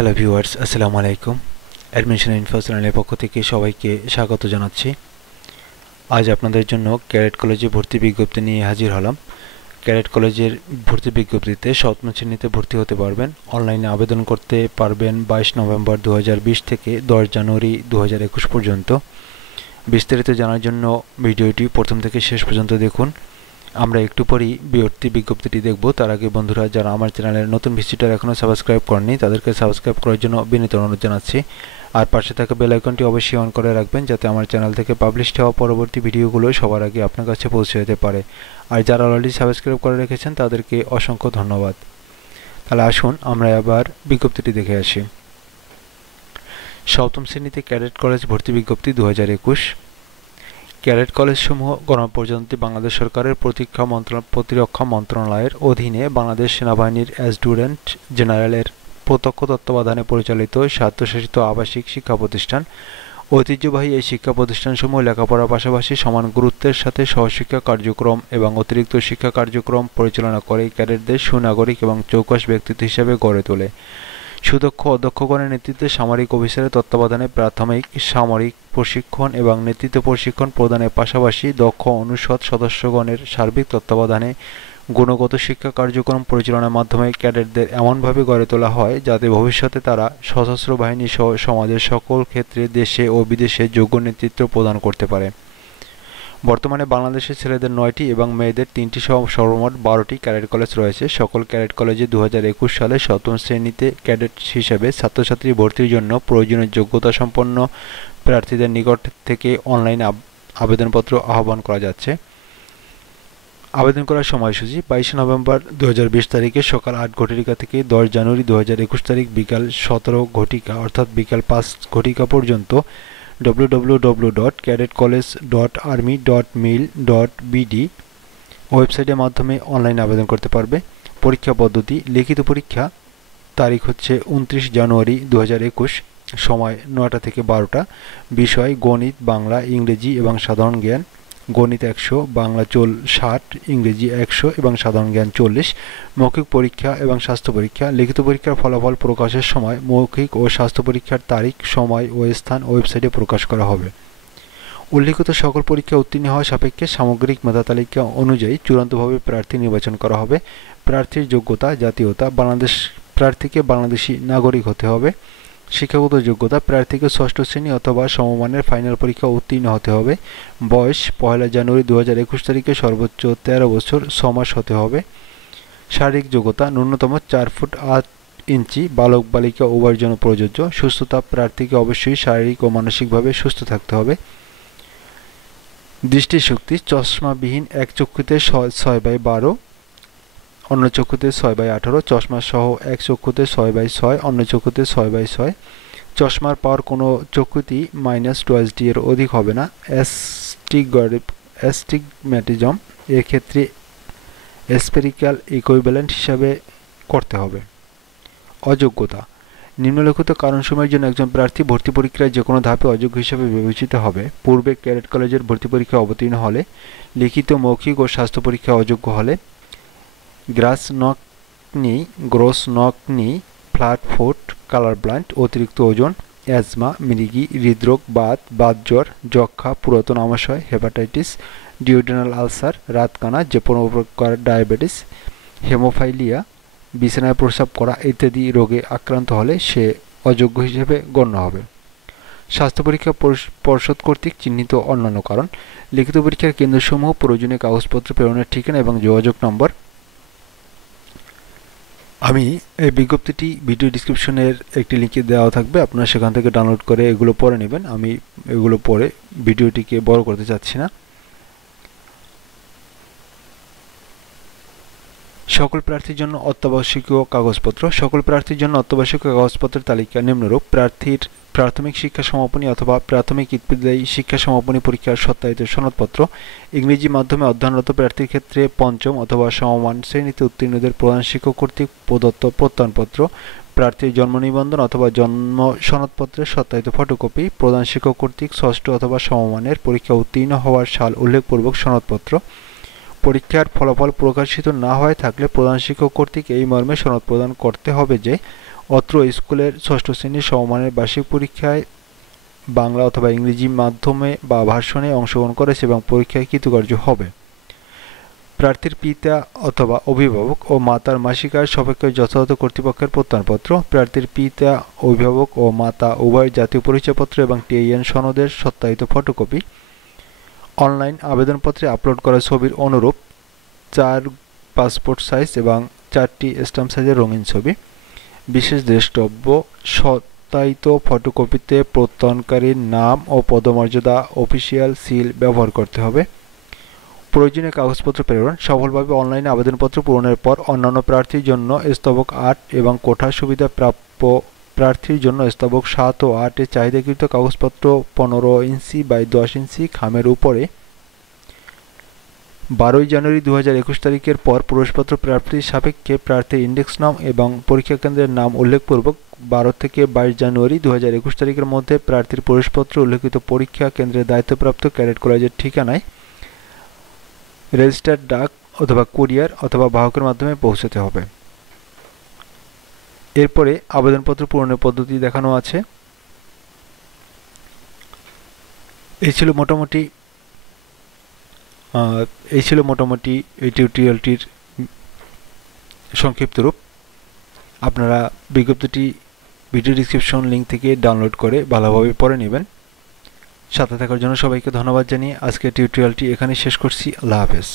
Hello viewers, আসসালামু আলাইকুম। Admission info চ্যানেলের পক্ষ থেকে সবাইকে স্বাগত জানাচ্ছি। আজ আপনাদের জন্য ক্যাডেট কলেজে ভর্তি বিজ্ঞপ্তি নিয়ে হাজির হলাম। ক্যাডেট কলেজের ভর্তি বিজ্ঞপ্তিতে সপ্তম শ্রেণীতে ভর্তি হতে পারবেন। অনলাইনে আবেদন করতে পারবেন 22 নভেম্বর 2020 থেকে 10 জানুয়ারি 2021 পর্যন্ত। বিস্তারিত জানার জন্য ভিডিওটি প্রথম থেকে শেষ পর্যন্ত দেখুন। আমরা একটু পরেই ভর্তি বিজ্ঞপ্তিটি দেখব। তার আগে বন্ধুরা, যারা আমার চ্যানেলের নতুন ভিজিটর এখনও সাবস্ক্রাইব করেনি, তাদেরকে সাবস্ক্রাইব করার জন্য বিনীত অনুরোধ জানাচ্ছি। আর পাশে থাকা বেল আইকনটি অবশ্যই অন করে রাখবেন, যাতে আমার চ্যানেল থেকে পাবলিশ হওয়া পরবর্তী ভিডিওগুলো সবার আগে আপনার কাছে পৌঁছে যেতে পারে। আর যারা অলরেডি সাবস্ক্রাইব করে রেখেছেন তাদেরকে অসংখ্য ধন্যবাদ। তাহলে আসুন আমরা এবার বিজ্ঞপ্তিটি দেখে আসি। সপ্তম শ্রেণীতে ক্যাডেট কলেজ ভর্তি বিজ্ঞপ্তি 2021। ক্যাডেট কলেজসমূহ গণপ্রজাতন্ত্রী বাংলাদেশ সরকারের প্রতিরক্ষা মন্ত্রণালয়ের অধীনে বাংলাদেশ সেনাবাহিনীর অ্যাডজুট্যান্ট জেনারেলের প্রত্যক্ষ তত্ত্বাবধানে পরিচালিত স্বায়ত্তশাসিত আবাসিক শিক্ষা প্রতিষ্ঠান। ঐতিহ্যবাহী এই শিক্ষা প্রতিষ্ঠানসমূহ লেখাপড়ার পাশাপাশি সমান গুরুত্বের সাথে সহশিক্ষা কার্যক্রম এবং অতিরিক্ত শিক্ষা কার্যক্রম পরিচালনা করে ক্যাডেটদের সুনাগরিক এবং চৌকস ব্যক্তিত্ব হিসেবে গড়ে তোলে। সুদক্ষ অধ্যক্ষগণের নেতৃত্বে সামরিক অফিসারের তত্ত্বাবধানে প্রাথমিক সামরিক প্রশিক্ষণ এবং নেতৃত্ব প্রশিক্ষণ প্রদানের পাশাপাশি দক্ষ অনুষদ সদস্যগণের সার্বিক তত্ত্বাবধানে গুণগত শিক্ষা কার্যক্রম পরিচালনার মাধ্যমে ক্যাডেটদের এমনভাবে গড়ে তোলা হয় যাতে ভবিষ্যতে তারা সশস্ত্র বাহিনী সহ সমাজের সকল ক্ষেত্রে দেশে ও বিদেশে যোগ্য নেতৃত্ব প্রদান করতে পারে। বর্তমানে বাংলাদেশের ছেলেদের 9টি এবং মেয়েদের 3টি সহ সর্বমোট 12টি ক্যাডেট কলেজ রয়েছে। সকল ক্যাডেট কলেজে 2021 সালে সপ্তম শ্রেণীতে ক্যাডেট হিসেবে ছাত্রছাত্রী ভর্তির জন্য প্রয়োজনীয় যোগ্যতা সম্পন্ন প্রার্থীদের নিকট থেকে অনলাইন আবেদনপত্র আহ্বান করা যাচ্ছে। আবেদন করার সময়সূচি 22 নভেম্বর 2020 তারিখে সকাল 8 ঘটিকা থেকে 10 জানুয়ারি 2021 তারিখ বিকাল 17 ঘটিকা অর্থাৎ বিকাল 5 ঘটিকা পর্যন্ত www.cadetcollege.army.mil.bd ওয়েবসাইটের মাধ্যমে অনলাইন আবেদন করতে পারবে। পরীক্ষা পদ্ধতি: লিখিত পরীক্ষা, তারিখ হচ্ছে 29 জানুয়ারি 2021, সময় 9টা থেকে 12টা। বিষয়: গণিত, বাংলা, ইংরেজি এবং সাধারণ জ্ঞান। গণিত 100, বাংলা 60, ইংরেজি 100 এবং সাধারণ জ্ঞান 40। মৌখিক পরীক্ষা এবং স্বাস্থ্য পরীক্ষা। লিখিত পরীক্ষার ফলাফল প্রকাশের সময় মৌখিক ও স্বাস্থ্য পরীক্ষার তারিখ, সময় ও স্থান ওয়েবসাইটে প্রকাশ করা হবে। উল্লিখিত সকল পরীক্ষা উত্তীর্ণ হওয়া সাপেক্ষে সামগ্রিক মেধা তালিকা অনুযায়ী চূড়ান্তভাবে প্রার্থী নির্বাচন করা হবে। প্রার্থীর যোগ্যতা: জাতীয়তা: প্রার্থীকে বাংলাদেশি নাগরিক হতে হবে। শিক্ষাগত যোগ্যতা: প্রার্থীকে ষষ্ঠ শ্রেণী অথবা সমমানের ফাইনাল পরীক্ষা উত্তীর্ণ হতে হবে। বয়স: 1 জানুয়ারি 2021 তারিখে সর্বোচ্চ 13 বছর 6 মাস হতে হবে। শারীরিক যোগ্যতা: ন্যূনতম 4 ফুট 8 ইঞ্চি, বালক বালিকা উভয়ের জন্য প্রযোজ্য। সুস্থতা: প্রার্থীকে অবশ্যই শারীরিক ও মানসিকভাবে সুস্থ থাকতে হবে। দৃষ্টিশক্তি: চশমাবিহীন এক চক্ষুতে 6/12, অন্য চক্ষুতে 6/18, চশমা সহ এক চক্ষুতে 6/6, অন্য চক্ষুতে 6/6। চশমার পাওয়ার কোনো চক্ষুতেই -2D এর অধিক হবে না। অ্যাস্টিগম্যাটিজম এর ক্ষেত্রে স্পেরিক্যাল ইকুইভ্যালেন্ট হিসাবে করতে হবে। অযোগ্যতা: নিম্নলিখিত কারণসমূহের জন্য একজন প্রার্থী ভর্তি পরীক্ষায় যে কোনো ধাপে অযোগ্য হিসাবে বিবেচিত হবে: পূর্বে ক্যাডেট কলেজের ভর্তি পরীক্ষায় অবতীর্ণ হলে, লিখিত, মৌখিক ও স্বাস্থ্য পরীক্ষায় অযোগ্য হলে, গ্রোস নক নি, ফ্ল্যাট ফুট, কালার ব্লাইন্ড, অতিরিক্ত ওজন, অ্যাজমা, মৃগী, হৃদরোগ, বাতজ্বর, যক্ষা, পুরাতন আমাশয়, হেপাটাইটিস, ডিওড্রেনাল আলসার, রাতকানা, যে কোনো প্রকার ডায়াবেটিস, হেমোফাইলিয়া, বিছানায় প্রস্রাব করা ইত্যাদি রোগে আক্রান্ত হলে সে অযোগ্য হিসেবে গণ্য হবে। স্বাস্থ্য পরীক্ষা পর্ষদ কর্তৃক চিহ্নিত অন্যান্য কারণ: লিখিত পরীক্ষার কেন্দ্রসমূহ, প্রয়োজনীয় কাগজপত্র প্রেরণের ঠিকানা এবং যোগাযোগ নম্বর। আমি এই বিজ্ঞপ্তিটি ভিডিও ডিসক্রিপশনের একটি লিঙ্কে দেওয়া থাকবে, আপনারা সেখান থেকে ডাউনলোড করে এগুলো পড়ে নেবেন। আমি এগুলো পড়ে ভিডিওটিকে বড় করতে চাচ্ছি না। সকল প্রার্থীর জন্য অত্যাবশ্যকীয় কাগজপত্র। সকল প্রার্থীর জন্য অত্যাবশ্যকীয় কাগজপত্রের তালিকা নিম্নরূপ: প্রার্থীর প্রাথমিক শিক্ষা সমাপনী অথবা প্রাথমিক ইত্যাদি শিক্ষা সমাপনী পরীক্ষার সত্যায়িত সনদপত্র। ইংরেজি মাধ্যমে অধ্যয়নরত প্রার্থীর ক্ষেত্রে পঞ্চম অথবা সমমান শ্রেণীতে উত্তীর্ণদের প্রধান শিক্ষক কর্তৃক প্রদত্ত প্রত্যয়নপত্র। প্রার্থীর জন্ম নিবন্ধন অথবা জন্ম সনদপত্রের সত্যায়িত ফটোকপি। প্রধান শিক্ষক কর্তৃক ষষ্ঠ অথবা সমমানের পরীক্ষা উত্তীর্ণ হওয়ার সাল উল্লেখপূর্বক সনদপত্র। পরীক্ষার ফলাফল প্রকাশিত না হয়ে থাকলে প্রধান শিক্ষক কর্তৃক এই মর্মে সনদ প্রদান করতে হবে যে অত্র স্কুলের ষষ্ঠ শ্রেণীর সমমানের বার্ষিক পরীক্ষায় বাংলা অথবা ইংরেজি মাধ্যমে বা ভার্সনে অংশগ্রহণ করেছে এবং পরীক্ষায় কৃতকার্য হবে। প্রার্থীর পিতা অথবা অভিভাবক ও মাতার মাসিক আয়ের সাপেক্ষে যথাযথ কর্তৃপক্ষের প্রত্যয়নপত্র, প্রার্থীর পিতা, অভিভাবক ও মাতা উভয়ের জাতীয় পরিচয়পত্র এবং টিআইএন সনদের সত্যায়িত ফটোকপি, অনলাইন আবেদনপত্রে আপলোড করা ছবির অনুরূপ 4 পাসপোর্ট সাইজ এবং 4টি স্ট্যাম্প সাইজের রঙিন ছবি, বিশেষ দ্রষ্টব্য, সত্যায়িত ফটোকপিতে প্রত্যয়নকারীর নাম ও পদমর্যাদা, অফিসিয়াল সিল ব্যবহার করতে হবে। প্রয়োজনীয় কাগজপত্র প্রেরণ, সফলভাবে অনলাইনে আবেদনপত্র পূরণের পর অন্যান্য প্রার্থীর জন্য স্তবক 8 এবং কোঠা সুবিধা প্রাপ্য প্রার্থীর জন্য স্তবক 7 ও 8 এর চাহিদাকৃত কাগজপত্র 15 ইঞ্চি বাই 10 ইঞ্চি খামের উপরে 12 জানুয়ারি 2021 তারিখের পর প্রবেশপত্র প্রাপ্তির সাপেক্ষে প্রার্থীর ইন্ডেক্স নাম এবং পরীক্ষা কেন্দ্রের নাম উল্লেখপূর্বক 12 থেকে 22 জানুয়ারি 2021 তারিখের মধ্যে প্রার্থীর প্রবেশপত্রে উল্লেখিত পরীক্ষা কেন্দ্রের দায়িত্বপ্রাপ্ত ক্যাডেট কলেজের ঠিকানায় রেজিস্টার্ড ডাক অথবা কুরিয়ার অথবা বাহকের মাধ্যমে পৌঁছাতে হবে। এরপরে আবেদনপত্র পূরণের পদ্ধতি দেখানো আছে। এই ছিল মোটামুটি এই টিউটোরিয়ালটির সংক্ষিপ্ত রূপ। আপনারা বিজ্ঞপ্তিটি ভিডিও ডিসক্রিপশন লিঙ্ক থেকে ডাউনলোড করে ভালোভাবে পড়ে নেবেন। সাথে থাকার জন্য সবাইকে ধন্যবাদ জানিয়ে আজকের টিউটোরিয়ালটি এখানে শেষ করছি। আল্লাহ হাফেজ।